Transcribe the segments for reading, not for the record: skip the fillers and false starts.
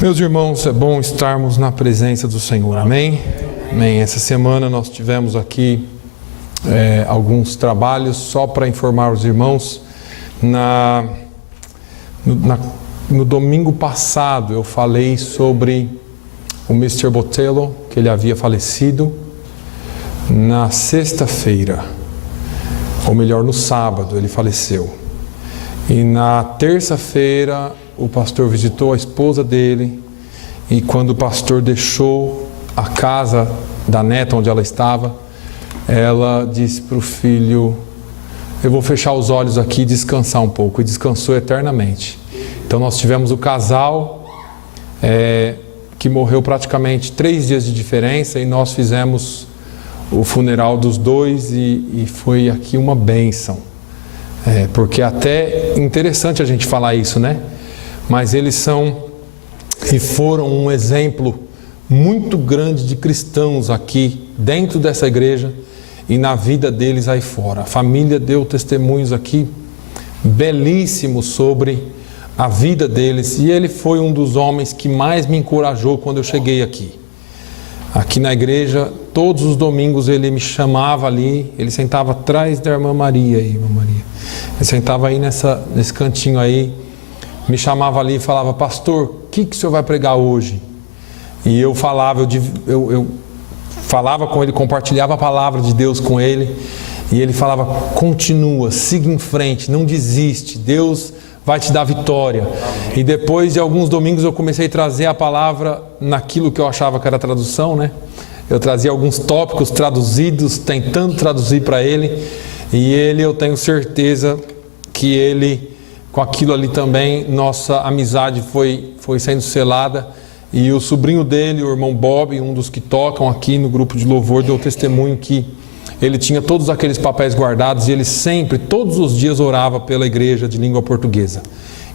Meus irmãos, é bom estarmos na presença do Senhor, amém? Amém. Essa semana nós tivemos aqui alguns trabalhos, só para informar os irmãos. No domingo passado eu falei sobre o Mr. Botelho, que ele havia falecido. Na sexta-feira, ou melhor, no sábado, ele faleceu. E na terça-feira, o pastor visitou a esposa dele, e quando o pastor deixou a casa da neta onde ela estava, ela disse para o filho: eu vou fechar os olhos aqui e descansar um pouco, e descansou eternamente. Então nós tivemos o casal que morreu praticamente 3 dias de diferença, e nós fizemos o funeral dos dois, e foi aqui uma bênção, porque até interessante a gente falar isso, né? Mas eles são e foram um exemplo muito grande de cristãos aqui dentro dessa igreja e na vida deles aí fora. A família deu testemunhos aqui belíssimos sobre a vida deles, e ele foi um dos homens que mais me encorajou quando eu cheguei aqui. Aqui na igreja, todos os domingos ele me chamava ali, ele sentava atrás da irmã Maria, irmã Maria. Ele sentava aí nesse cantinho aí, me chamava ali e falava: pastor, o que o senhor vai pregar hoje? E eu falava, eu falava com ele, compartilhava a palavra de Deus com ele, e ele falava: continua, siga em frente, não desiste, Deus vai te dar vitória. E depois de alguns domingos eu comecei a trazer a palavra naquilo que eu achava que era tradução, né? Eu trazia alguns tópicos traduzidos, tentando traduzir para ele, e ele, eu tenho certeza que ele, com aquilo ali também, nossa amizade foi sendo selada. E o sobrinho dele, o irmão Bob, um dos que tocam aqui no grupo de louvor, deu testemunho que ele tinha todos aqueles papéis guardados, e ele sempre, todos os dias, orava pela igreja de língua portuguesa.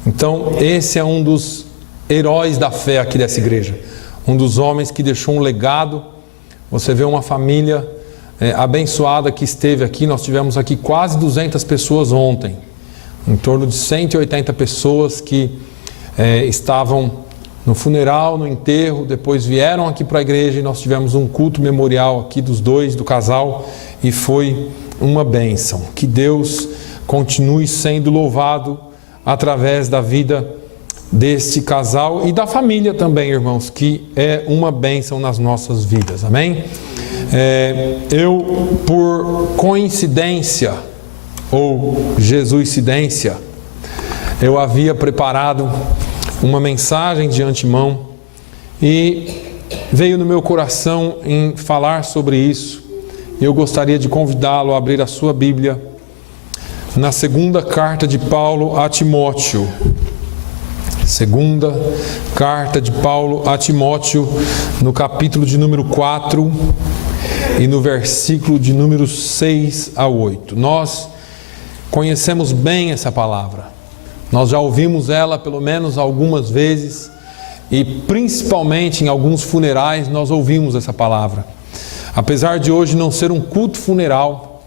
Então, esse é um dos heróis da fé aqui dessa igreja, um dos homens que deixou um legado. Você vê uma família abençoada que esteve aqui. Nós tivemos aqui quase 200 pessoas ontem, em torno de 180 pessoas que estavam no funeral, no enterro, depois vieram aqui para a igreja, e nós tivemos um culto memorial aqui dos dois, do casal, e foi uma bênção. Que Deus continue sendo louvado através da vida deste casal e da família também, irmãos, que é uma bênção nas nossas vidas, amém? Eu, por coincidência, ou Jesuscidência, eu havia preparado uma mensagem de antemão, e veio no meu coração em falar sobre isso. Eu gostaria de convidá-lo a abrir a sua Bíblia na segunda carta de Paulo a Timóteo. Segunda carta de Paulo a Timóteo, no capítulo de número 4 e no versículo de número 6 a 8. Nós conhecemos bem essa palavra. Nós já ouvimos ela pelo menos algumas vezes, e principalmente em alguns funerais nós ouvimos essa palavra. Apesar de hoje não ser um culto funeral,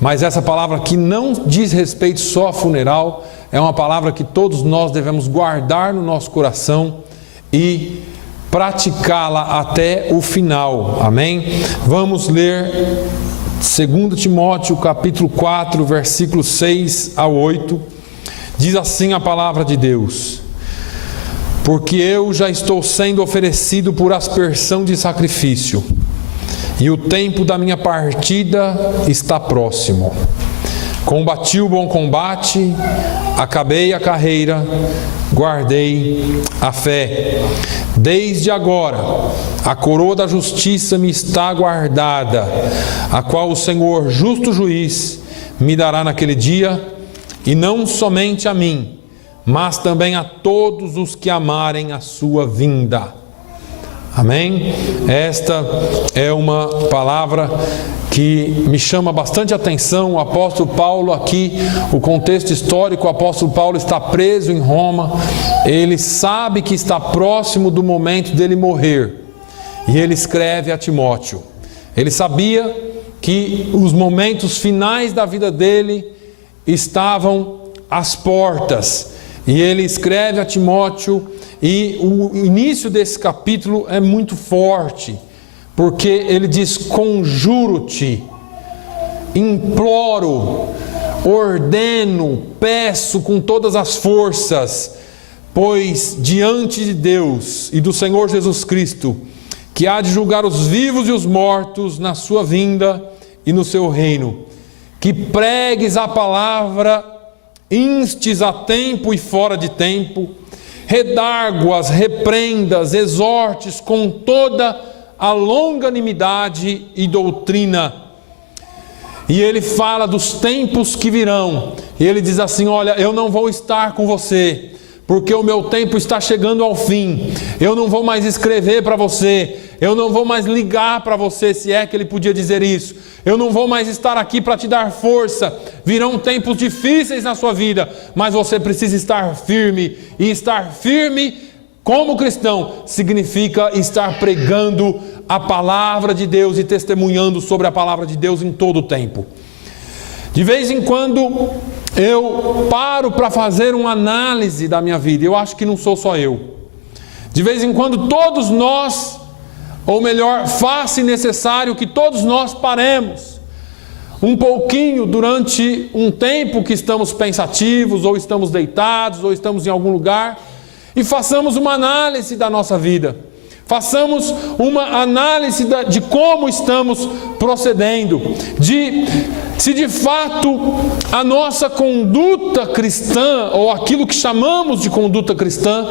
mas essa palavra que não diz respeito só a funeral, é uma palavra que todos nós devemos guardar no nosso coração e praticá-la até o final, amém? Vamos ler 2 Timóteo capítulo 4, versículos 6 a 8. Diz assim a palavra de Deus: porque eu já estou sendo oferecido por aspersão de sacrifício, e o tempo da minha partida está próximo. Combati o bom combate, acabei a carreira, guardei a fé. Desde agora, a coroa da justiça me está guardada, a qual o Senhor, justo juiz, me dará naquele dia, e não somente a mim, mas também a todos os que amarem a sua vinda. Amém? Esta é uma palavra que me chama bastante atenção. O apóstolo Paulo aqui, o contexto histórico, o apóstolo Paulo está preso em Roma. Ele sabe que está próximo do momento dele morrer, e ele escreve a Timóteo. Ele sabia que os momentos finais da vida dele estavam às portas, e ele escreve a Timóteo e o início desse capítulo é muito forte, porque ele diz: conjuro-te, imploro, ordeno, peço com todas as forças, pois diante de Deus e do Senhor Jesus Cristo, que há de julgar os vivos e os mortos na sua vinda e no seu reino, que pregues a palavra, instes a tempo e fora de tempo, redargue-as, repreendas, exortes com toda a longanimidade e doutrina. E ele fala dos tempos que virão, e ele diz assim: olha, eu não vou estar com você, porque o meu tempo está chegando ao fim. Eu não vou mais escrever para você, eu não vou mais ligar para você, se é que ele podia dizer isso. Eu não vou mais estar aqui para te dar força. Virão tempos difíceis na sua vida, mas você precisa estar firme. E estar firme como cristão significa estar pregando a palavra de Deus e testemunhando sobre a palavra de Deus em todo o tempo. De vez em quando eu paro para fazer uma análise da minha vida. Eu acho que não sou só eu. De vez em quando todos nós, ou melhor, faz-se necessário que todos nós paremos um pouquinho durante um tempo que estamos pensativos, ou estamos deitados, ou estamos em algum lugar, e façamos uma análise da nossa vida. Façamos uma análise de como estamos procedendo, se de fato a nossa conduta cristã, ou aquilo que chamamos de conduta cristã,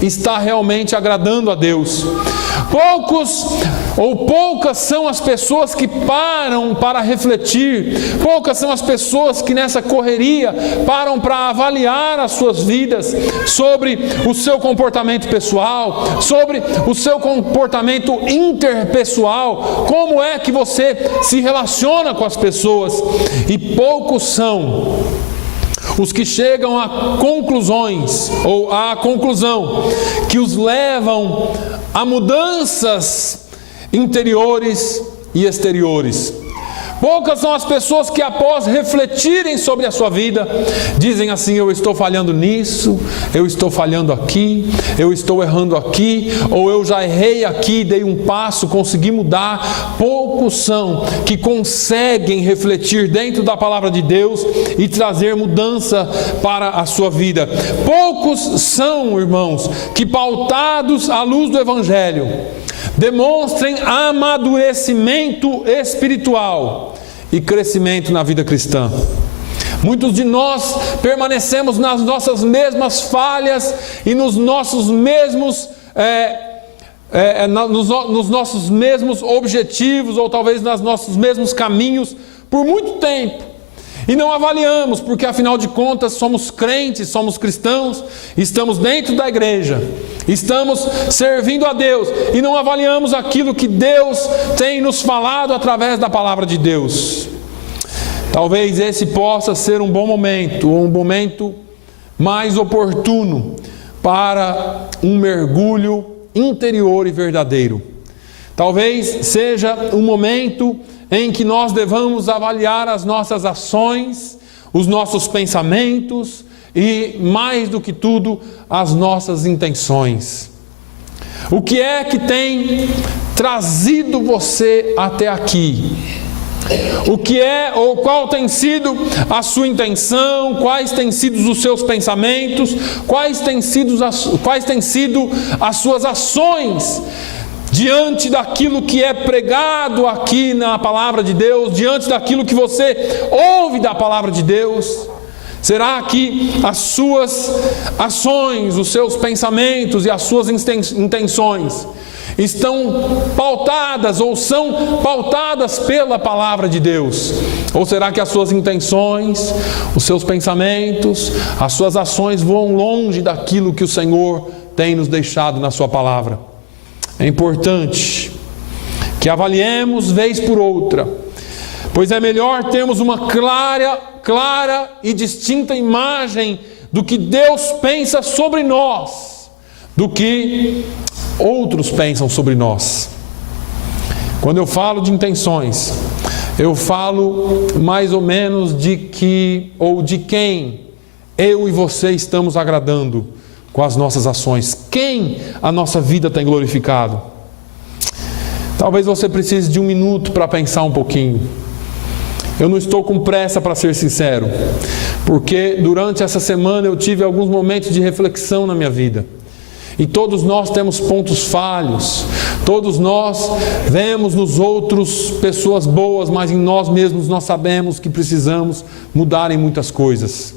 está realmente agradando a Deus. Poucas são as pessoas que param para refletir, poucas são as pessoas que nessa correria param para avaliar as suas vidas, sobre o seu comportamento pessoal, sobre o seu comportamento interpessoal, como é que você se relaciona com as pessoas. E poucos são os que chegam a conclusões, ou à conclusão, que os levam a mudanças interiores e exteriores. Poucas são as pessoas que, após refletirem sobre a sua vida, dizem assim: eu estou falhando nisso, eu estou falhando aqui, eu estou errando aqui, ou eu já errei aqui, dei um passo, consegui mudar. Poucos são que conseguem refletir dentro da palavra de Deus e trazer mudança para a sua vida. Poucos são, irmãos, que, pautados à luz do Evangelho, demonstrem amadurecimento espiritual e crescimento na vida cristã. Muitos de nós permanecemos nas nossas mesmas falhas e nos nossos mesmos nos nossos mesmos objetivos, ou talvez nos nossos mesmos caminhos por muito tempo. E não avaliamos, porque afinal de contas somos crentes, somos cristãos, estamos dentro da igreja, estamos servindo a Deus, e não avaliamos aquilo que Deus tem nos falado através da palavra de Deus. Talvez esse possa ser um bom momento, ou um momento mais oportuno para um mergulho interior e verdadeiro. Talvez seja um momento em que nós devamos avaliar as nossas ações, os nossos pensamentos e, mais do que tudo, as nossas intenções. O que é que tem trazido você até aqui? O que é, ou qual tem sido a sua intenção? Quais têm sido os seus pensamentos? Quais têm sido as suas ações diante daquilo que é pregado aqui na palavra de Deus, diante daquilo que você ouve da palavra de Deus? Será que as suas ações, os seus pensamentos e as suas intenções estão pautadas, ou são pautadas pela palavra de Deus? Ou será que as suas intenções, os seus pensamentos, as suas ações vão longe daquilo que o Senhor tem nos deixado na sua palavra? É importante que avaliemos vez por outra, pois é melhor termos uma clara e distinta imagem do que Deus pensa sobre nós, do que outros pensam sobre nós. Quando eu falo de intenções, eu falo mais ou menos de que, ou de quem eu e você estamos agradando com as nossas ações? Quem a nossa vida tem glorificado? Talvez você precise de um minuto para pensar um pouquinho. Eu não estou com pressa, para ser sincero, porque durante essa semana eu tive alguns momentos de reflexão na minha vida. E todos nós temos pontos falhos, todos nós vemos nos outros pessoas boas, mas em nós mesmos nós sabemos que precisamos mudar em muitas coisas.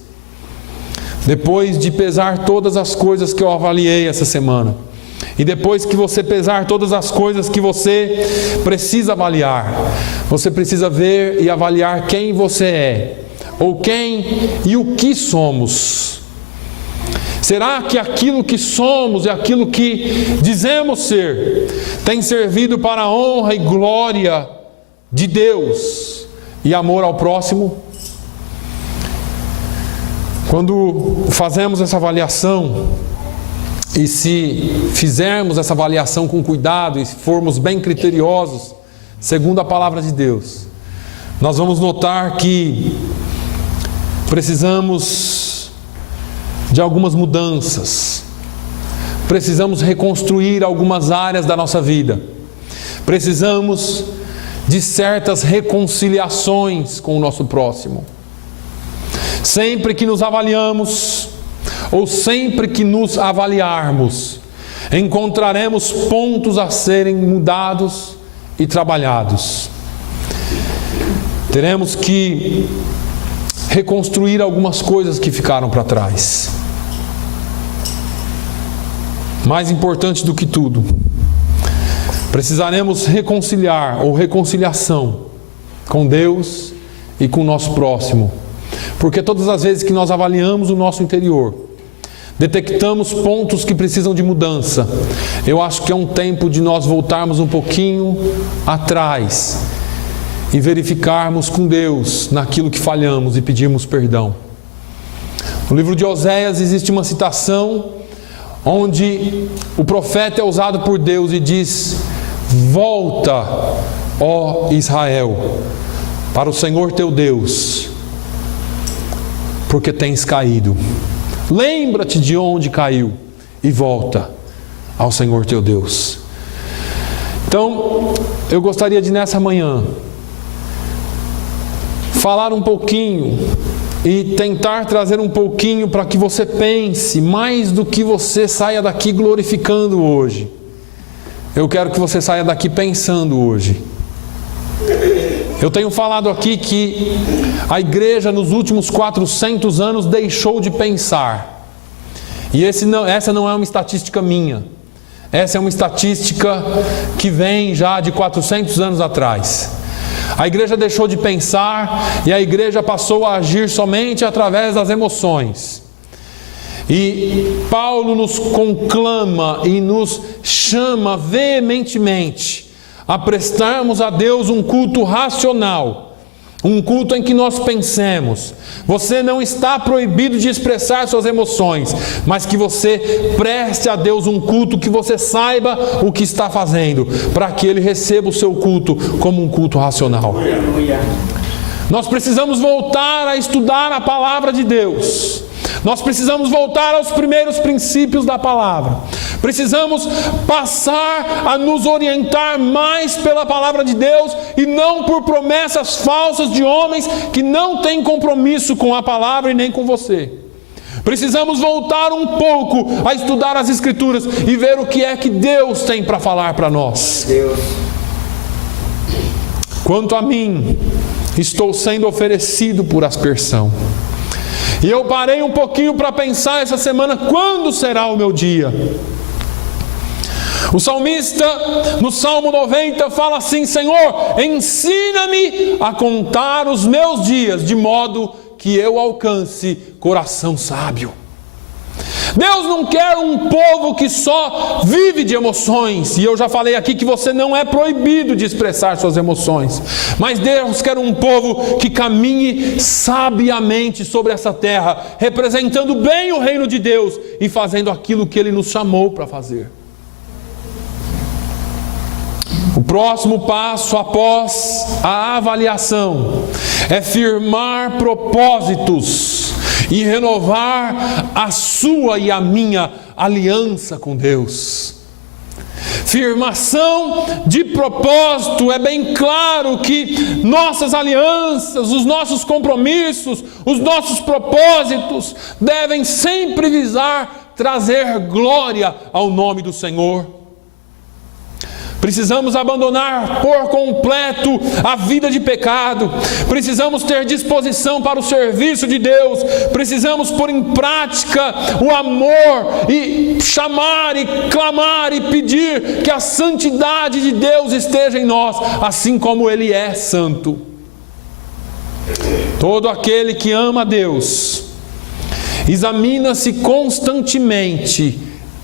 Depois de pesar todas as coisas que eu avaliei essa semana, e depois que você pesar todas as coisas que você precisa avaliar, você precisa ver e avaliar quem você é, ou quem e o que somos. Será que aquilo que somos e aquilo que dizemos ser tem servido para a honra e glória de Deus e amor ao próximo? Quando fazemos essa avaliação, e se fizermos essa avaliação com cuidado e formos bem criteriosos, segundo a palavra de Deus, nós vamos notar que precisamos de algumas mudanças, precisamos reconstruir algumas áreas da nossa vida, precisamos de certas reconciliações com o nosso próximo. Sempre que nos avaliamos, ou sempre que nos avaliarmos, encontraremos pontos a serem mudados e trabalhados. Teremos que reconstruir algumas coisas que ficaram para trás. Mais importante do que tudo, precisaremos reconciliar ou reconciliação com Deus e com o nosso próximo. Porque todas as vezes que nós avaliamos o nosso interior, detectamos pontos que precisam de mudança, eu acho que é um tempo de nós voltarmos um pouquinho atrás e verificarmos com Deus naquilo que falhamos e pedirmos perdão. No livro de Oséias existe uma citação onde o profeta é usado por Deus e diz: volta, ó Israel, para o Senhor teu Deus, porque tens caído. Lembra-te de onde caiu e volta ao Senhor teu Deus. Então, eu gostaria de nessa manhã falar um pouquinho e tentar trazer um pouquinho para que você pense mais do que você saia daqui glorificando hoje. Eu quero que você saia daqui pensando hoje. Eu tenho falado aqui que a igreja nos últimos 400 anos deixou de pensar. E essa não é uma estatística minha. Essa é uma estatística que vem já de 400 anos atrás. A igreja deixou de pensar e a igreja passou a agir somente através das emoções. E Paulo nos conclama e nos chama veementemente a prestarmos a Deus um culto racional, um culto em que nós pensemos. Você não está proibido de expressar suas emoções, mas que você preste a Deus um culto, que você saiba o que está fazendo, para que Ele receba o seu culto como um culto racional. Nós precisamos voltar a estudar a palavra de Deus. Nós precisamos voltar aos primeiros princípios da palavra. Precisamos passar a nos orientar mais pela palavra de Deus e não por promessas falsas de homens que não têm compromisso com a palavra e nem com você. Precisamos voltar um pouco a estudar as Escrituras e ver o que é que Deus tem para falar para nós. Quanto a mim, estou sendo oferecido por aspersão. E eu parei um pouquinho para pensar essa semana, quando será o meu dia? O salmista, no Salmo 90, fala assim: Senhor, ensina-me a contar os meus dias, de modo que eu alcance coração sábio. Deus não quer um povo que só vive de emoções, e eu já falei aqui que você não é proibido de expressar suas emoções, mas Deus quer um povo que caminhe sabiamente sobre essa terra, representando bem o reino de Deus e fazendo aquilo que Ele nos chamou para fazer. O próximo passo após a avaliação é firmar propósitos e renovar a sua e a minha aliança com Deus. Firmação de propósito, é bem claro que nossas alianças, os nossos compromissos, os nossos propósitos devem sempre visar trazer glória ao nome do Senhor. Precisamos abandonar por completo a vida de pecado. Precisamos ter disposição para o serviço de Deus. Precisamos pôr em prática o amor e chamar e clamar e pedir que a santidade de Deus esteja em nós, assim como Ele é santo. Todo aquele que ama a Deus examina-se constantemente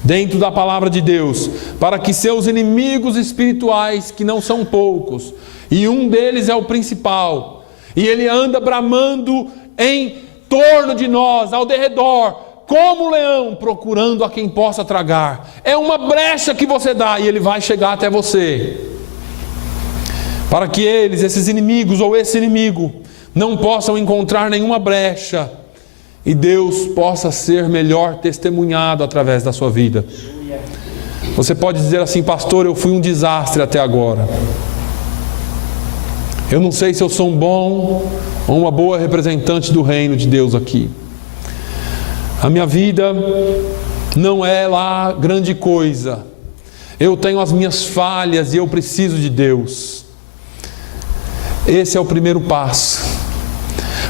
dentro da palavra de Deus, para que seus inimigos espirituais, que não são poucos, e um deles é o principal, e ele anda bramando em torno de nós, ao derredor, como um leão, procurando a quem possa tragar. É uma brecha que você dá, e ele vai chegar até você, para que eles, esses inimigos, ou esse inimigo, não possam encontrar nenhuma brecha, e Deus possa ser melhor testemunhado através da sua vida. Você pode dizer assim: pastor, eu fui um desastre até agora. Eu não sei se eu sou um bom ou uma boa representante do reino de Deus aqui. A minha vida não é lá grande coisa. Eu tenho as minhas falhas e eu preciso de Deus. Esse é o primeiro passo.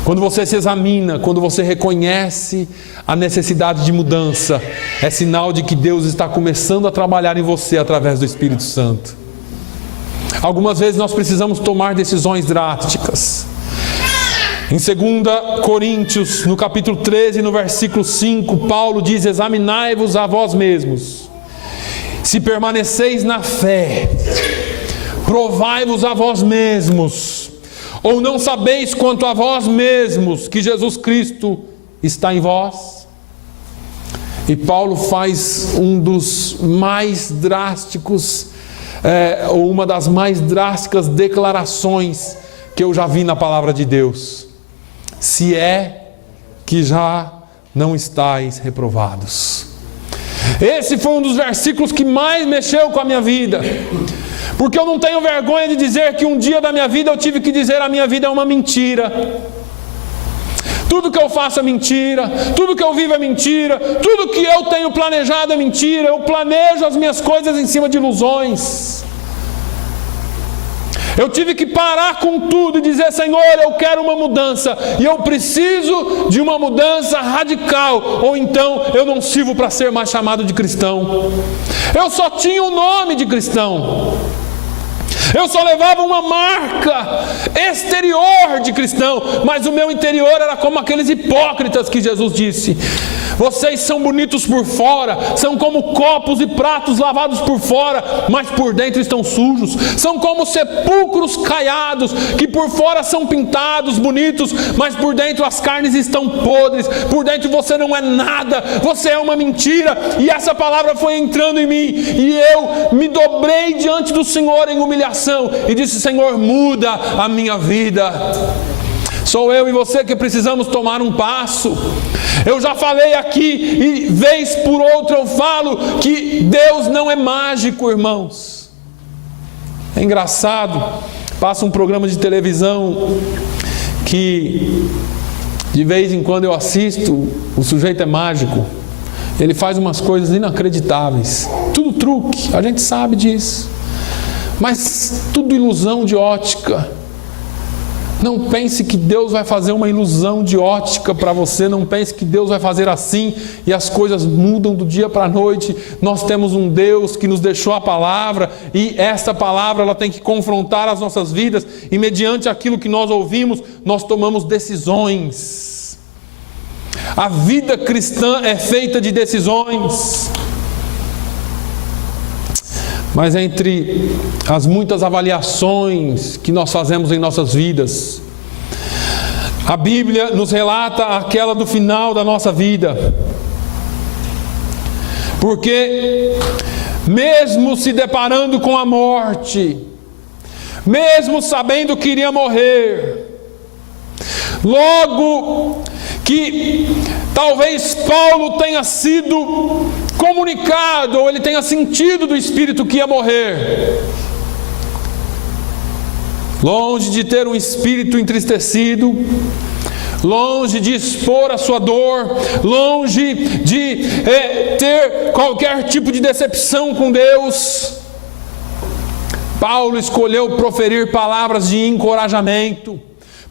Quando você se examina, quando você reconhece a necessidade de mudança, é sinal de que Deus está começando a trabalhar em você através do Espírito Santo. Algumas vezes nós precisamos tomar decisões drásticas. Em 2 Coríntios, no capítulo 13, no versículo 5, Paulo diz: examinai-vos a vós mesmos, se permaneceis na fé, provai-vos a vós mesmos. Ou não sabeis quanto a vós mesmos que Jesus Cristo está em vós? E Paulo faz um dos mais drásticos, ou uma das mais drásticas declarações que eu já vi na palavra de Deus. Se é que já não estáis reprovados. Esse foi um dos versículos que mais mexeu com a minha vida. Porque eu não tenho vergonha de dizer que um dia da minha vida eu tive que dizer: a minha vida é uma mentira. Tudo que eu faço é mentira, tudo que eu vivo é mentira, tudo que eu tenho planejado é mentira. Eu planejo as minhas coisas em cima de ilusões. Eu tive que parar com tudo e dizer: Senhor, eu quero uma mudança, e eu preciso de uma mudança radical, ou então eu não sirvo para ser mais chamado de cristão. Eu só tinha o nome de cristão. Eu só levava uma marca exterior de cristão, mas o meu interior era como aqueles hipócritas que Jesus disse: vocês são bonitos por fora, são como copos e pratos lavados por fora, mas por dentro estão sujos. São como sepulcros caiados, que por fora são pintados, bonitos, mas por dentro as carnes estão podres. Por dentro você não é nada, você é uma mentira. E essa palavra foi entrando em mim, e eu me dobrei diante do Senhor em humilhação e disse: Senhor, muda a minha vida. Sou eu e você que precisamos tomar um passo. Eu já falei aqui, e vez por outra eu falo, que Deus não é mágico, irmãos. É engraçado, passa um programa de televisão que de vez em quando eu assisto, o sujeito é mágico. Ele faz umas coisas inacreditáveis, tudo truque, a gente sabe disso, mas tudo ilusão de ótica. Não pense que Deus vai fazer uma ilusão de ótica para você. Não pense que Deus vai fazer assim e as coisas mudam do dia para a noite. Nós temos um Deus que nos deixou a palavra, e essa palavra ela tem que confrontar as nossas vidas, e mediante aquilo que nós ouvimos, nós tomamos decisões. A vida cristã é feita de decisões. Mas entre as muitas avaliações que nós fazemos em nossas vidas, a Bíblia nos relata aquela do final da nossa vida. Porque mesmo se deparando com a morte, mesmo sabendo que iria morrer, logo que talvez Paulo tenha sido comunicado, ou ele tenha sentido do Espírito que ia morrer. Longe de ter um espírito entristecido, longe de expor a sua dor, longe de ter qualquer tipo de decepção com Deus, Paulo escolheu proferir palavras de encorajamento.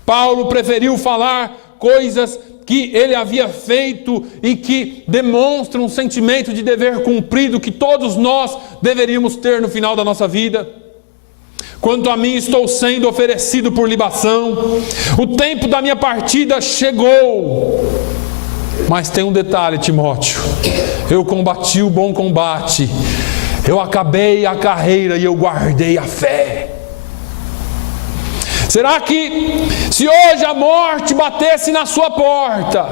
Paulo preferiu falar coisas que ele havia feito e que demonstram um sentimento de dever cumprido que todos nós deveríamos ter no final da nossa vida. Quanto a mim, estou sendo oferecido por libação. O tempo da minha partida chegou. Mas tem um detalhe, Timóteo: eu combati o bom combate, eu acabei a carreira e eu guardei a fé. Será que se hoje a morte batesse na sua porta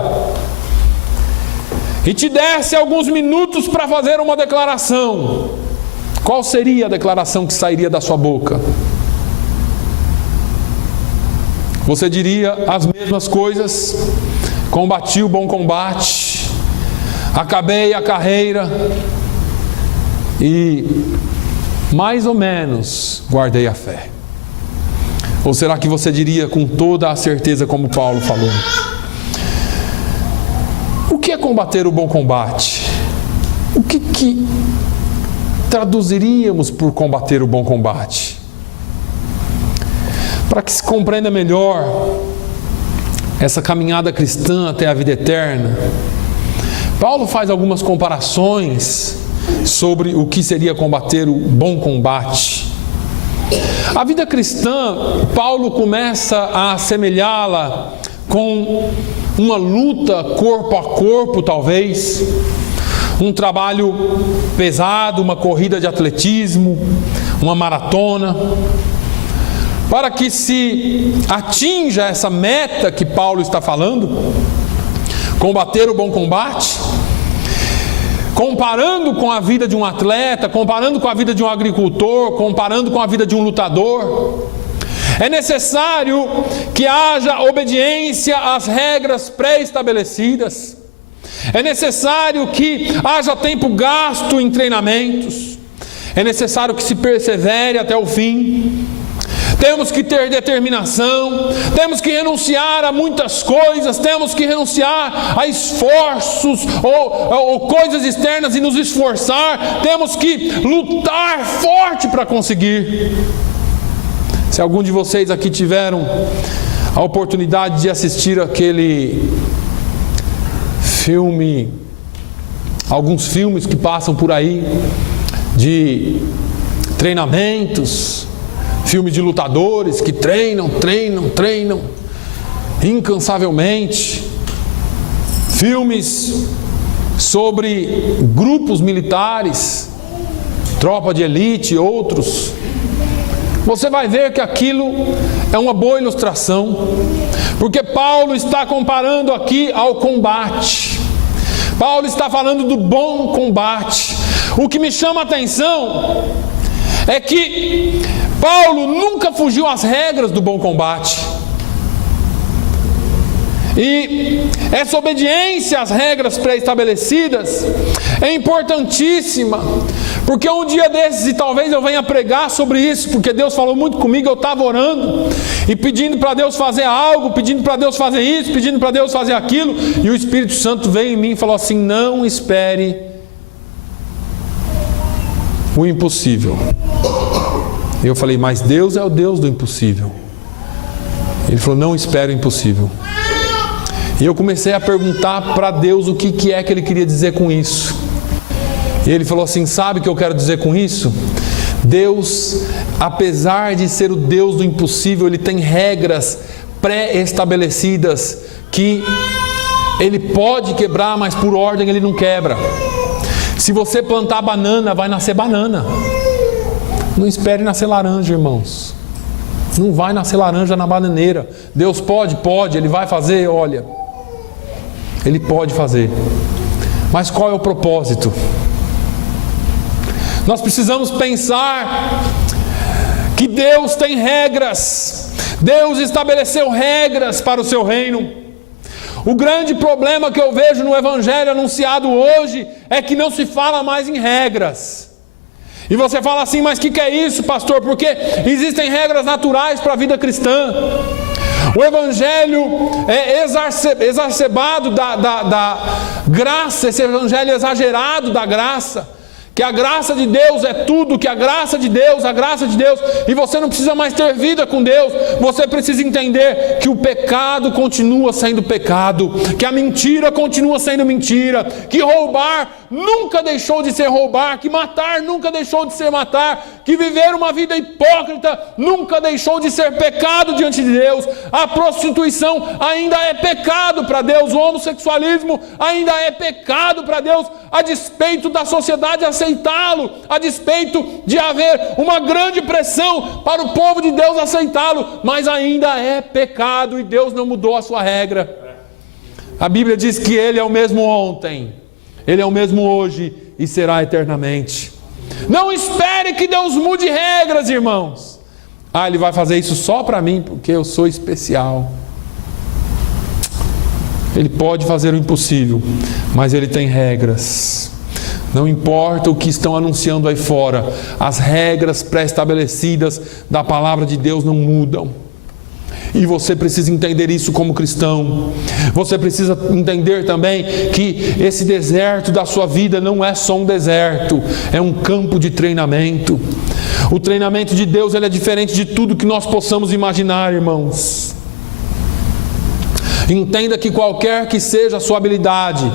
e te desse alguns minutos para fazer uma declaração, qual seria a declaração que sairia da sua boca? Você diria as mesmas coisas: combati o bom combate, acabei a carreira e mais ou menos guardei a fé? Ou será que você diria com toda a certeza como Paulo falou? O que é combater o bom combate? O que traduziríamos por combater o bom combate? Para que se compreenda melhor essa caminhada cristã até a vida eterna, Paulo faz algumas comparações sobre o que seria combater o bom combate. A vida cristã, Paulo começa a assemelhá-la com uma luta corpo a corpo, talvez, um trabalho pesado, uma corrida de atletismo, uma maratona. Para que se atinja essa meta que Paulo está falando, combater o bom combate, comparando com a vida de um atleta, comparando com a vida de um agricultor, comparando com a vida de um lutador, é necessário que haja obediência às regras pré-estabelecidas, é necessário que haja tempo gasto em treinamentos, é necessário que se persevere até o fim. Temos que ter determinação, temos que renunciar a muitas coisas, temos que renunciar a esforços ou coisas externas e nos esforçar, temos que lutar forte para conseguir. Se algum de vocês aqui tiveram a oportunidade de assistir aquele filme, alguns filmes que passam por aí, de treinamentos, filme de lutadores que treinam incansavelmente, filmes sobre grupos militares, tropa de elite e outros, você vai ver que aquilo é uma boa ilustração, porque Paulo está comparando aqui ao combate. Paulo está falando do bom combate. O que me chama a atenção é que Paulo nunca fugiu às regras do bom combate. E essa obediência às regras pré-estabelecidas é importantíssima, porque um dia desses, e talvez eu venha pregar sobre isso, porque Deus falou muito comigo, eu estava orando e pedindo para Deus fazer algo, pedindo para Deus fazer isso, pedindo para Deus fazer aquilo, e o Espírito Santo veio em mim e falou assim: não espere o impossível. Eu falei: mas Deus é o Deus do impossível. Ele falou: não espere o impossível. E eu comecei a perguntar para Deus o que é que Ele queria dizer com isso. E Ele falou assim: sabe o que eu quero dizer com isso? Deus, apesar de ser o Deus do impossível, Ele tem regras pré-estabelecidas que Ele pode quebrar, mas por ordem Ele não quebra. Se você plantar banana, vai nascer banana. Não espere nascer laranja, irmãos. Não vai nascer laranja na bananeira. Deus pode? Pode. Ele vai fazer? Olha, Ele pode fazer. Mas qual é o propósito? Nós precisamos pensar que Deus tem regras. Deus estabeleceu regras para o seu reino. O grande problema que eu vejo no Evangelho anunciado hoje é que não se fala mais em regras. E você fala assim, mas o que é isso, pastor? Porque existem regras naturais para a vida cristã. O Evangelho é exacerbado da graça, esse Evangelho exagerado da graça. Que a graça de Deus é tudo, que a graça de Deus, e você não precisa mais ter vida com Deus, você precisa entender que o pecado continua sendo pecado, que a mentira continua sendo mentira, que roubar nunca deixou de ser roubar, que matar nunca deixou de ser matar, que viver uma vida hipócrita nunca deixou de ser pecado diante de Deus, a prostituição ainda é pecado para Deus, o homossexualismo ainda é pecado para Deus, a despeito da sociedade aceitá-lo, a despeito de haver uma grande pressão para o povo de Deus aceitá-lo, mas ainda é pecado e Deus não mudou a sua regra. A Bíblia diz que Ele é o mesmo ontem, Ele é o mesmo hoje e será eternamente. Não espere que Deus mude regras, irmãos. Ele vai fazer isso só para mim porque eu sou especial. Ele pode fazer o impossível, mas Ele tem regras. Não importa o que estão anunciando aí fora, as regras pré-estabelecidas da palavra de Deus não mudam. E você precisa entender isso como cristão. Você precisa entender também que esse deserto da sua vida não é só um deserto, é um campo de treinamento. O treinamento de Deus ele é diferente de tudo que nós possamos imaginar, irmãos. Entenda que qualquer que seja a sua habilidade,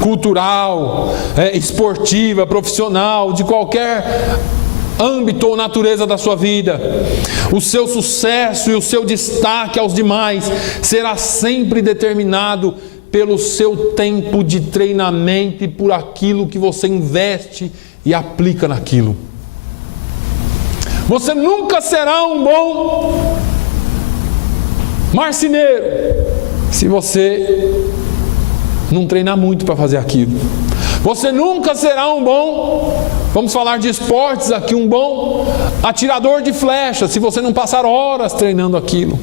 cultural, esportiva, profissional, de qualquer âmbito ou natureza da sua vida, o seu sucesso e o seu destaque aos demais será sempre determinado pelo seu tempo de treinamento e por aquilo que você investe e aplica naquilo. Você nunca será um bom marceneiro se você não treinar muito para fazer aquilo. Você nunca será um bom, vamos falar de esportes aqui, um bom atirador de flechas se você não passar horas treinando aquilo.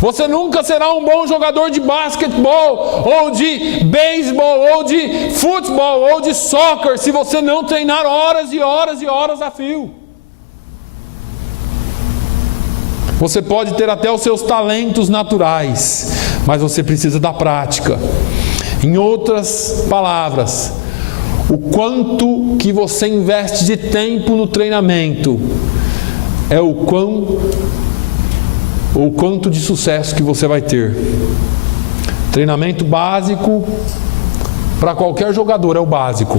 Você nunca será um bom jogador de basquetebol, ou de beisebol, ou de futebol, ou de soccer se você não treinar horas e horas e horas a fio. Você pode ter até os seus talentos naturais, mas você precisa da prática. Em outras palavras, o quanto que você investe de tempo no treinamento é o quanto de sucesso que você vai ter. Treinamento básico para qualquer jogador é o básico.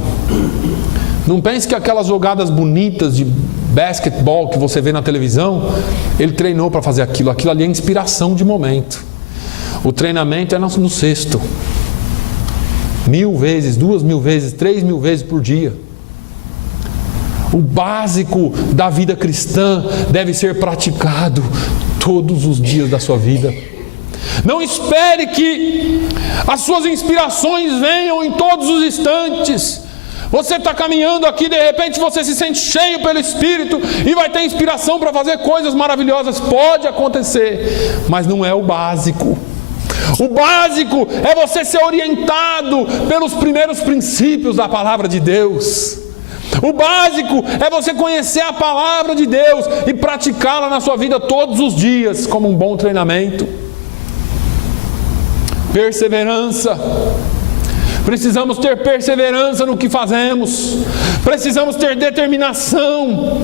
Não pense que aquelas jogadas bonitas de basquetebol que você vê na televisão, ele treinou para fazer aquilo. Aquilo ali é inspiração de momento. O treinamento é no cesto. 1000 vezes, 2000 vezes, 3000 vezes por dia. O básico da vida cristã deve ser praticado todos os dias da sua vida. Não espere que as suas inspirações venham em todos os instantes. Você está caminhando aqui, de repente você se sente cheio pelo Espírito e vai ter inspiração para fazer coisas maravilhosas. Pode acontecer, mas não é o básico. O básico é você ser orientado pelos primeiros princípios da palavra de Deus. O básico é você conhecer a palavra de Deus e praticá-la na sua vida todos os dias como um bom treinamento. Perseverança. Precisamos ter perseverança no que fazemos. Precisamos ter determinação.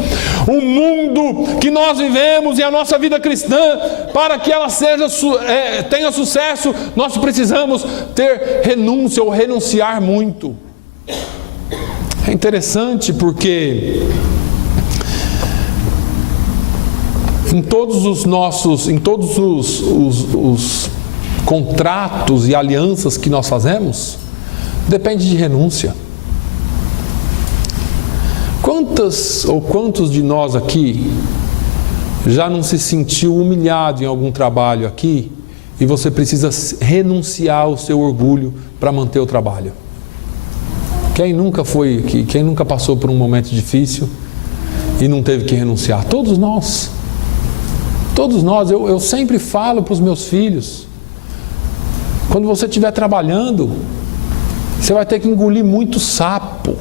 O mundo que nós vivemos e a nossa vida cristã, para que ela tenha sucesso, nós precisamos ter renúncia ou renunciar muito. É interessante porque em todos os contratos e alianças que nós fazemos, depende de renúncia. Quantos de nós aqui já não se sentiu humilhado em algum trabalho aqui e você precisa renunciar ao seu orgulho para manter o trabalho? Quem nunca foi aqui? Quem nunca passou por um momento difícil e não teve que renunciar? Todos nós. Todos nós. Eu sempre falo para os meus filhos: Quando você estiver trabalhando, você vai ter que engolir muito sapo.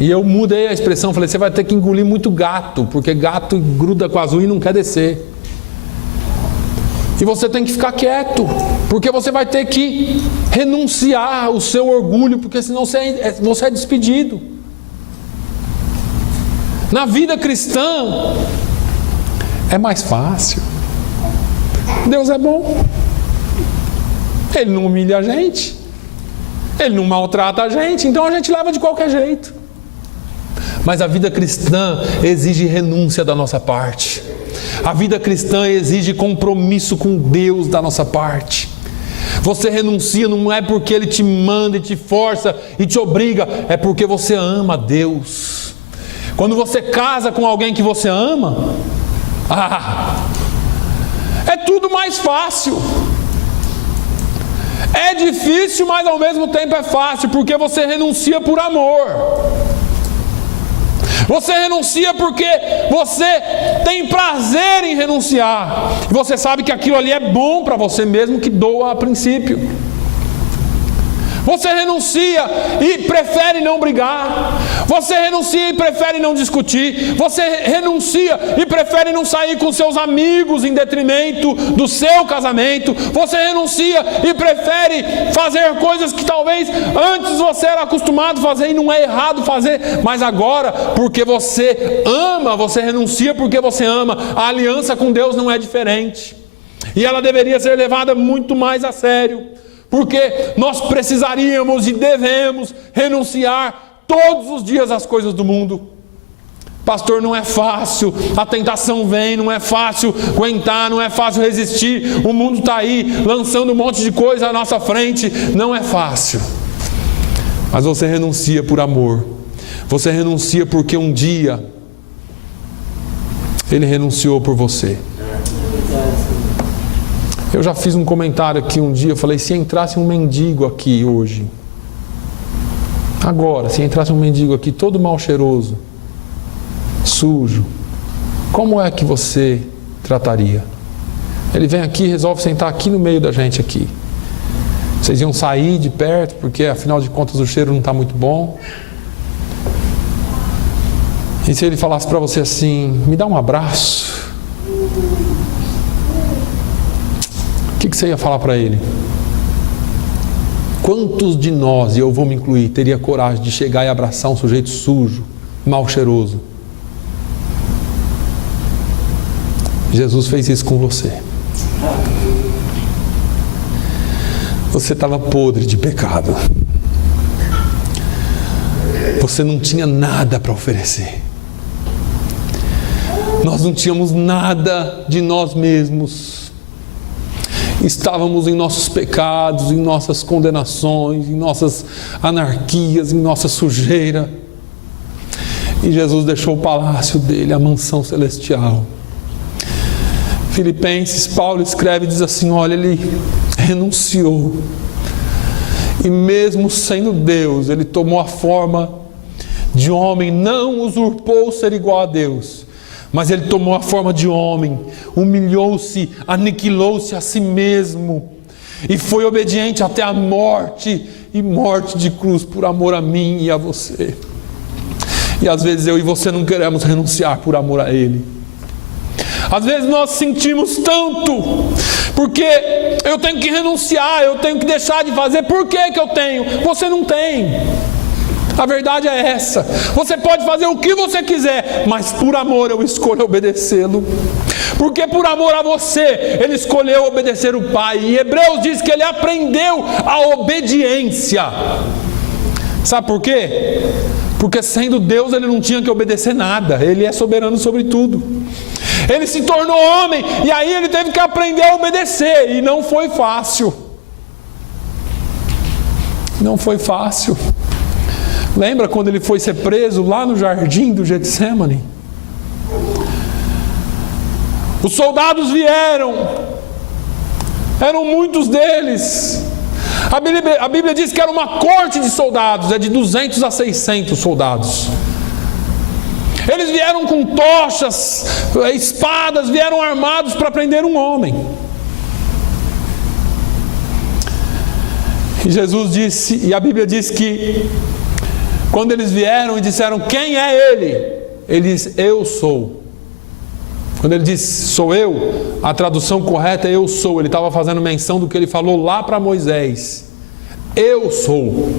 E eu mudei a expressão, falei, você vai ter que engolir muito gato, porque gato gruda com as unhas e não quer descer. E você tem que ficar quieto, porque você vai ter que renunciar o seu orgulho, porque senão você é despedido. Na vida cristã, é mais fácil. Deus é bom. Ele não humilha a gente. Ele não maltrata a gente, então a gente leva de qualquer jeito. Mas a vida cristã exige renúncia da nossa parte. A vida cristã exige compromisso com Deus da nossa parte. Você renuncia não é porque Ele te manda e te força e te obriga, é porque você ama Deus. Quando você casa com alguém que você ama, é tudo mais fácil. É difícil, mas ao mesmo tempo é fácil, porque você renuncia por amor. Você renuncia porque você tem prazer em renunciar. E você sabe que aquilo ali é bom para você mesmo, que doa a princípio. Você renuncia e prefere não brigar. Você renuncia e prefere não discutir. Você renuncia e prefere não sair com seus amigos em detrimento do seu casamento. Você renuncia e prefere fazer coisas que talvez antes você era acostumado a fazer e não é errado fazer, mas agora, porque você ama, você renuncia porque você ama. A aliança com Deus não é diferente. E ela deveria ser levada muito mais a sério. Porque nós precisaríamos e devemos renunciar todos os dias às coisas do mundo. Pastor, não é fácil, a tentação vem, não é fácil aguentar, não é fácil resistir. O mundo está aí, lançando um monte de coisa à nossa frente, não é fácil. Mas você renuncia por amor. Você renuncia porque um dia Ele renunciou por você. Eu já fiz um comentário aqui um dia, eu falei, se entrasse um mendigo aqui hoje, agora, se entrasse um mendigo aqui todo mal cheiroso, sujo, como é que você trataria? Ele vem aqui e resolve sentar aqui no meio da gente aqui. Vocês iam sair de perto, porque afinal de contas o cheiro não está muito bom. E se ele falasse para você assim, me dá um abraço, o que você ia falar para ele? Quantos de nós, e eu vou me incluir, teria coragem de chegar e abraçar um sujeito sujo, mal cheiroso? Jesus fez isso com você. Você estava podre de pecado. Você não tinha nada para oferecer. Nós não tínhamos nada de nós mesmos. Estávamos em nossos pecados, em nossas condenações, em nossas anarquias, em nossa sujeira. E Jesus deixou o palácio dele, a mansão celestial. Filipenses, Paulo escreve e diz assim, olha, ele renunciou. E mesmo sendo Deus, ele tomou a forma de homem, não usurpou ser igual a Deus. Mas ele tomou a forma de homem, humilhou-se, aniquilou-se a si mesmo e foi obediente até a morte, e morte de cruz por amor a mim e a você. E às vezes eu e você não queremos renunciar por amor a Ele. Às vezes nós sentimos tanto, porque eu tenho que renunciar, eu tenho que deixar de fazer. Por que eu tenho? Você não tem. A verdade é essa. Você pode fazer o que você quiser, mas por amor eu escolho obedecê-lo. Porque por amor a você, ele escolheu obedecer o Pai. E Hebreus diz que ele aprendeu a obediência. Sabe por quê? Porque sendo Deus ele não tinha que obedecer nada. Ele é soberano sobre tudo. Ele se tornou homem e aí ele teve que aprender a obedecer. E não foi fácil. Não foi fácil. Lembra quando ele foi ser preso lá no jardim do Getsêmani? Os soldados vieram, eram muitos deles. A Bíblia diz que era uma corte de soldados, é de 200 a 600 soldados. Eles vieram com tochas, espadas, vieram armados para prender um homem. E Jesus disse, e a Bíblia diz que quando eles vieram e disseram: quem é ele? Ele disse: eu sou. Quando ele disse sou eu, a tradução correta é eu sou. Ele estava fazendo menção do que ele falou lá para Moisés: eu sou.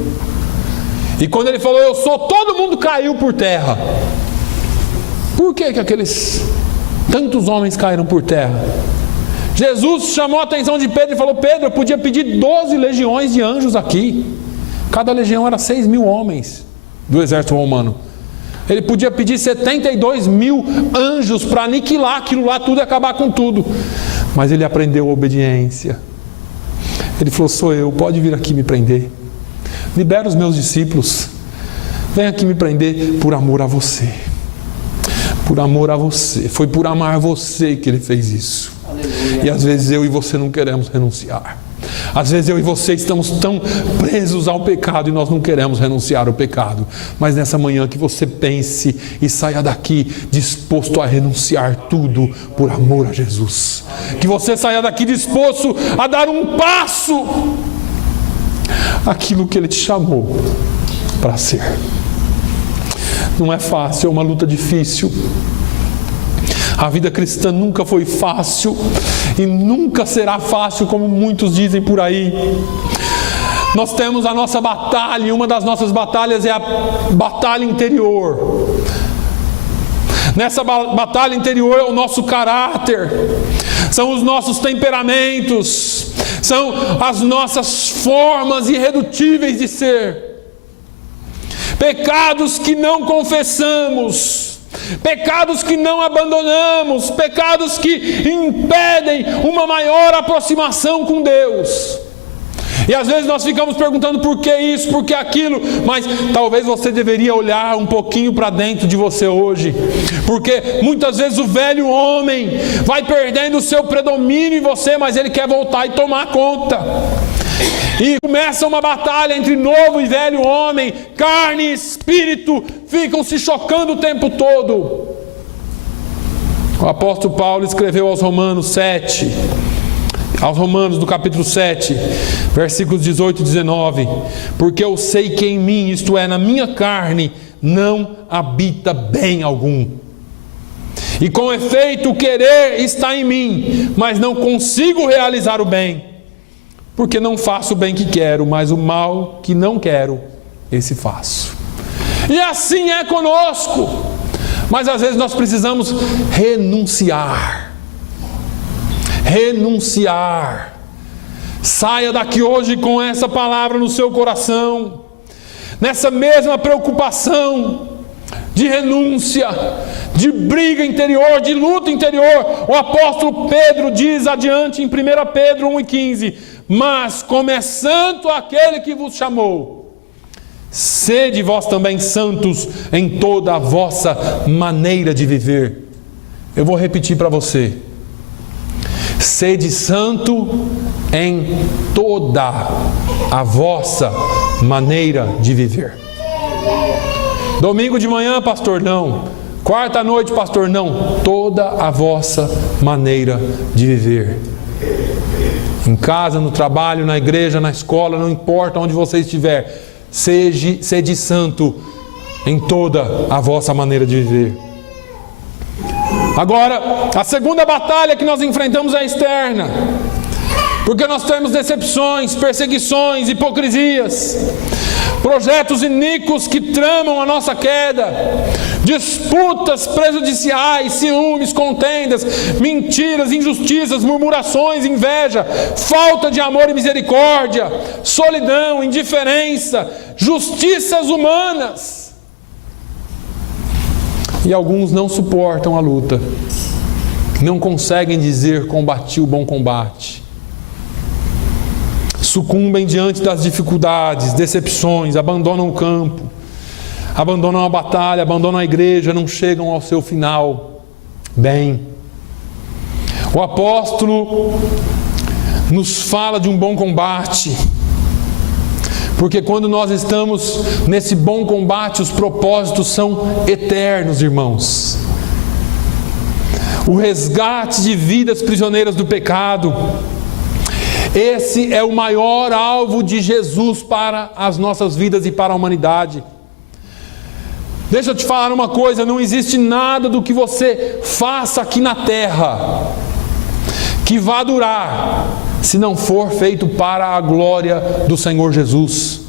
E quando ele falou eu sou, todo mundo caiu por terra. Por que aqueles tantos homens caíram por terra? Jesus chamou a atenção de Pedro e falou: Pedro, eu podia pedir 12 legiões de anjos aqui. Cada legião era 6.000 homens do exército romano. Ele podia pedir 72.000 anjos para aniquilar aquilo lá tudo e acabar com tudo. Mas ele aprendeu a obediência. Ele falou: sou eu, pode vir aqui me prender. Libera os meus discípulos. Vem aqui me prender por amor a você. Por amor a você. Foi por amar você que ele fez isso. Aleluia. E às vezes eu e você não queremos renunciar. Às vezes eu e você estamos tão presos ao pecado e nós não queremos renunciar ao pecado. Mas nessa manhã que você pense e saia daqui disposto a renunciar tudo por amor a Jesus. Que você saia daqui disposto a dar um passo aquilo que Ele te chamou para ser. Não é fácil, é uma luta difícil. A vida cristã nunca foi fácil e nunca será fácil, como muitos dizem por aí. Nós temos a nossa batalha, e uma das nossas batalhas é a batalha interior. Nessa batalha interior é o nosso caráter, são os nossos temperamentos, são as nossas formas irredutíveis de ser. Pecados que não confessamos, pecados que não abandonamos, pecados que impedem uma maior aproximação com Deus. E às vezes nós ficamos perguntando por que isso, por que aquilo, mas talvez você deveria olhar um pouquinho para dentro de você hoje, porque muitas vezes o velho homem vai perdendo o seu predomínio em você, mas ele quer voltar e tomar conta. E começa uma batalha entre novo e velho homem, carne e espírito ficam se chocando o tempo todo. O apóstolo Paulo escreveu aos Romanos 7, aos Romanos do capítulo 7, versículos 18 e 19: porque eu sei que em mim, isto é, na minha carne, não habita bem algum. E com efeito o querer está em mim, mas não consigo realizar o bem. Porque não faço o bem que quero, mas o mal que não quero, esse faço. E assim é conosco. Mas às vezes nós precisamos renunciar. Renunciar. Saia daqui hoje com essa palavra no seu coração, nessa mesma preocupação de renúncia, de briga interior, de luta interior. O apóstolo Pedro diz adiante em 1 Pedro 1,15: mas como é santo aquele que vos chamou, sede vós também santos em toda a vossa maneira de viver. Eu vou repetir para você: sede santo em toda a vossa maneira de viver. Domingo de manhã, pastor, não. Quarta noite, pastor, não. Toda a vossa maneira de viver. Em casa, no trabalho, na igreja, na escola, não importa onde você estiver, sede santo em toda a vossa maneira de viver. Agora, a segunda batalha que nós enfrentamos é externa, porque nós temos decepções, perseguições, hipocrisias, projetos iníquos que tramam a nossa queda, disputas prejudiciais, ciúmes, contendas, mentiras, injustiças, murmurações, inveja, falta de amor e misericórdia, solidão, indiferença, justiças humanas. E alguns não suportam a luta, não conseguem dizer combati o bom combate, sucumbem diante das dificuldades, decepções, abandonam o campo, abandonam a batalha, abandonam a igreja, não chegam ao seu final bem. O apóstolo nos fala de um bom combate, porque quando nós estamos nesse bom combate, os propósitos são eternos, irmãos. O resgate de vidas prisioneiras do pecado, Esse é o maior alvo de Jesus para as nossas vidas e para a humanidade. Deixa eu te falar uma coisa, não existe nada do que você faça aqui na terra que vá durar, se não for feito para a glória do Senhor Jesus.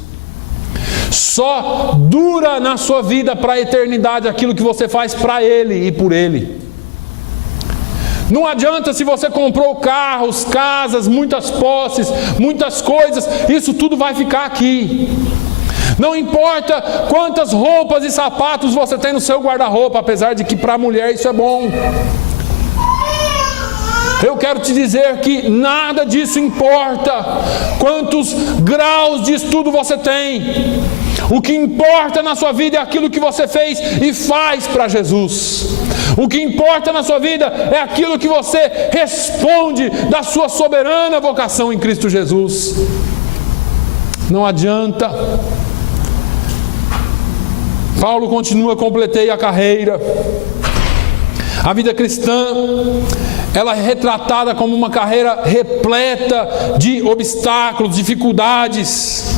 Só dura na sua vida para a eternidade aquilo que você faz para Ele e por Ele. Não adianta se você comprou carros, casas, muitas posses, muitas coisas, isso tudo vai ficar aqui. Não importa quantas roupas e sapatos você tem no seu guarda-roupa, apesar de que para a mulher isso é bom. Eu quero te dizer que nada disso importa. Quantos graus de estudo você tem? O que importa na sua vida é aquilo que você fez e faz para Jesus. O que importa na sua vida é aquilo que você responde da sua soberana vocação em Cristo Jesus. Não adianta. Paulo continua: completei a carreira. A vida cristã, ela é retratada como uma carreira repleta de obstáculos, dificuldades.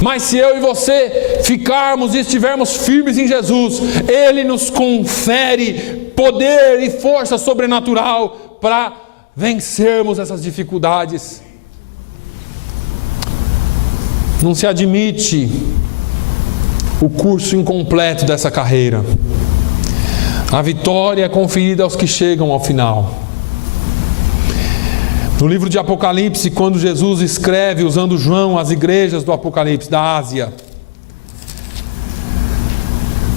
Mas se eu e você ficarmos e estivermos firmes em Jesus, Ele nos confere poder e força sobrenatural para vencermos essas dificuldades. Não se admite o curso incompleto dessa carreira. A vitória é conferida aos que chegam ao final. No livro de Apocalipse, quando Jesus escreve, usando João, as igrejas do Apocalipse da Ásia,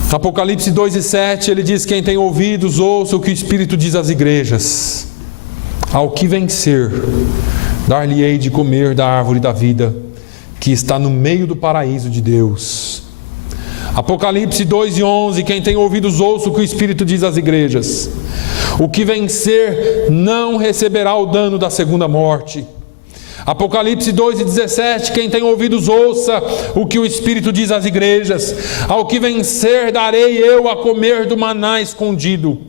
Apocalipse 2:7, ele diz: quem tem ouvidos, ouça o que o Espírito diz às igrejas. Ao que vencer, dar-lhe-ei de comer da árvore da vida, que está no meio do paraíso de Deus. Apocalipse 2:11, quem tem ouvidos, ouça o que o Espírito diz às igrejas. O que vencer não receberá o dano da segunda morte. Apocalipse 2:17, quem tem ouvidos, ouça o que o Espírito diz às igrejas. Ao que vencer, darei eu a comer do maná escondido,